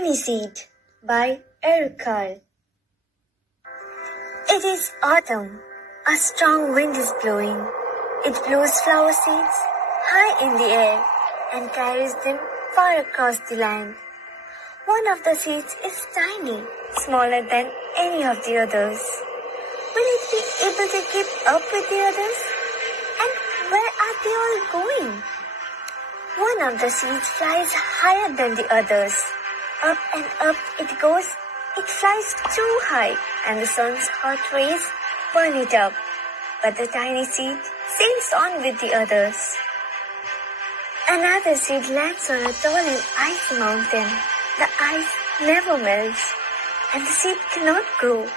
Tiny Seed by Carle. It is autumn. A strong wind is blowing. It blows flower seeds high in the air and carries them far across the land. One of the seeds is tiny, smaller than any of the others. Will it be able to keep up with the others? And where are they all going? One of the seeds flies higher than the others. Up and up it goes. It flies too high, and the sun's hot rays burn it up. But the tiny seed sails on with the others. Another seed lands on a tall and icy mountain. The ice never melts, and the seed cannot grow.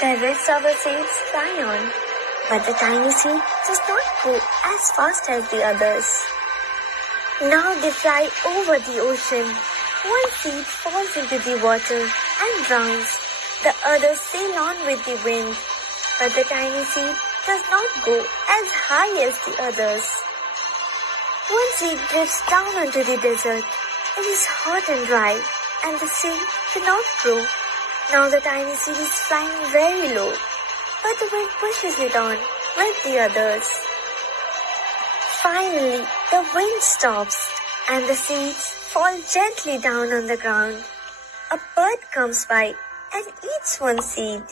The rest of the seeds fly on, but the tiny seed does not go as fast as the others. Now they fly over the ocean. One seed falls into the water and drowns. The others sail on with the wind, but the tiny seed does not go as high as the others. One seed drifts down onto the desert. It is hot and dry, and the seed cannot grow. Now the tiny seed is flying very low, but the wind pushes it on with the others. Finally, the wind stops, and the seeds fall gently down on the ground. A bird comes by and eats one seed.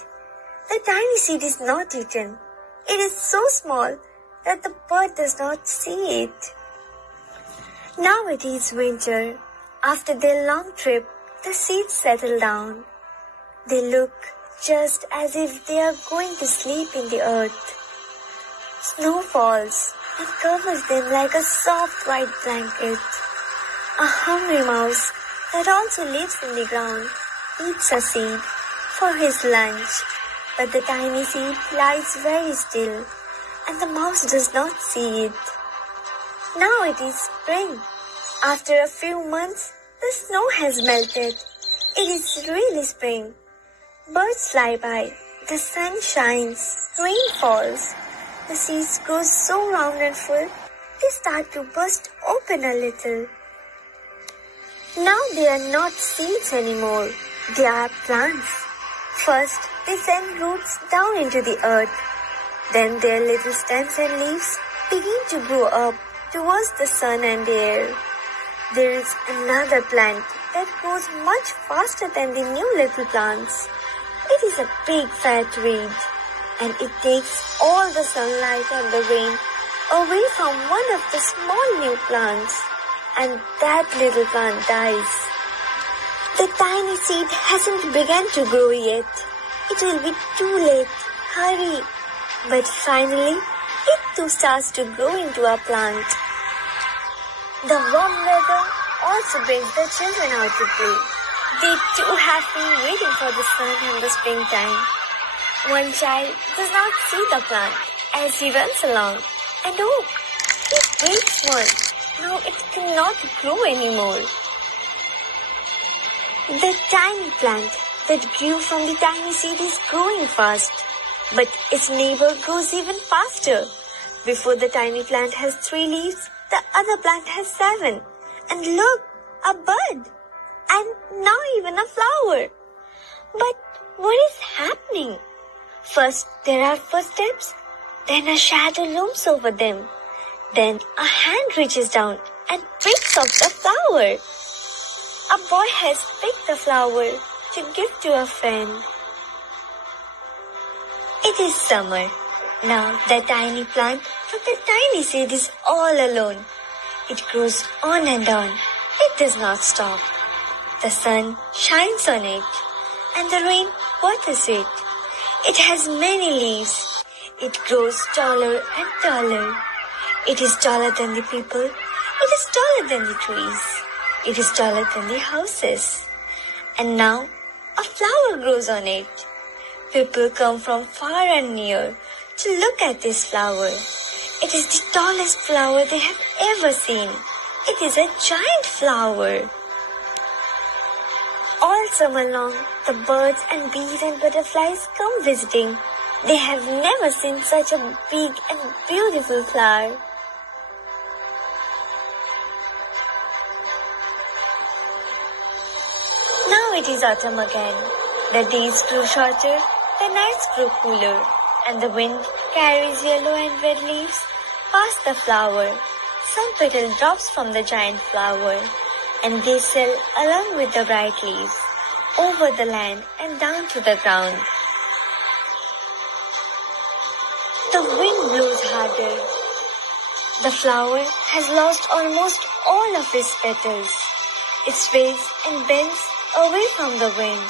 The tiny seed is not eaten. It is so small that the bird does not see it. Now it is winter. After their long trip, the seeds settle down. They look just as if they are going to sleep in the earth. Snow falls and covers them like a soft white blanket. A hungry mouse that also lives in the ground eats a seed for his lunch, but the tiny seed lies very still, and the mouse does not see it. Now it is spring. After a few months, the snow has melted. It is really spring. Birds fly by, the sun shines, rain falls. The seeds grow so round and full, they start to burst open a little. Now they are not seeds anymore, they are plants. First, they send roots down into the earth. Then their little stems and leaves begin to grow up towards the sun and air. There is another plant that grows much faster than the new little plants. It is a big fat weed, and it takes all the sunlight and the rain away from one of the small new plants, and that little plant dies. The tiny seed hasn't begun to grow yet. It will be too late. Hurry! But finally, it too starts to grow into a plant. The warm weather also brings the children out to play. They too have been waiting for the sun and the springtime. One child does not see the plant as he runs along, and oh, it breaks one. Now it cannot grow anymore. The tiny plant that grew from the tiny seed is growing fast, but its neighbor grows even faster. Before the tiny plant has 3 leaves, the other plant has 7. And look, a bud, and now even a flower. But what is happening? First there are footsteps, then a shadow looms over them. Then a hand reaches down and picks up the flower. A boy has picked the flower to give to a friend. It is summer. Now the tiny plant from the tiny seed is all alone. It grows on and on. It does not stop. The sun shines on it, and the rain waters it. It has many leaves. It grows taller and taller. It is taller than the people. It is taller than the trees. It is taller than the houses. And now a flower grows on it. People come from far and near to look at this flower. It is the tallest flower they have ever seen. It is a giant flower. All summer long, the birds and bees and butterflies come visiting. They have never seen such a big and beautiful flower. Now it is autumn again. The days grew shorter, the nights grew cooler, and the wind carries yellow and red leaves past the flower. Some petal drops from the giant flower, and they sail along with the bright leaves, over the land and down to the ground. The wind blows harder. The flower has lost almost all of its petals. It sways and bends away from the wind,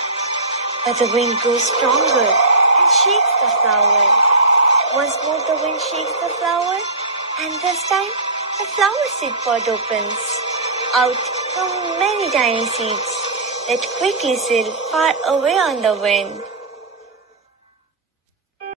but the wind grows stronger and shakes the flower. Once more the wind shakes the flower, and this time the flower seed pod opens. Out come many tiny seeds that quickly sail far away on the wind.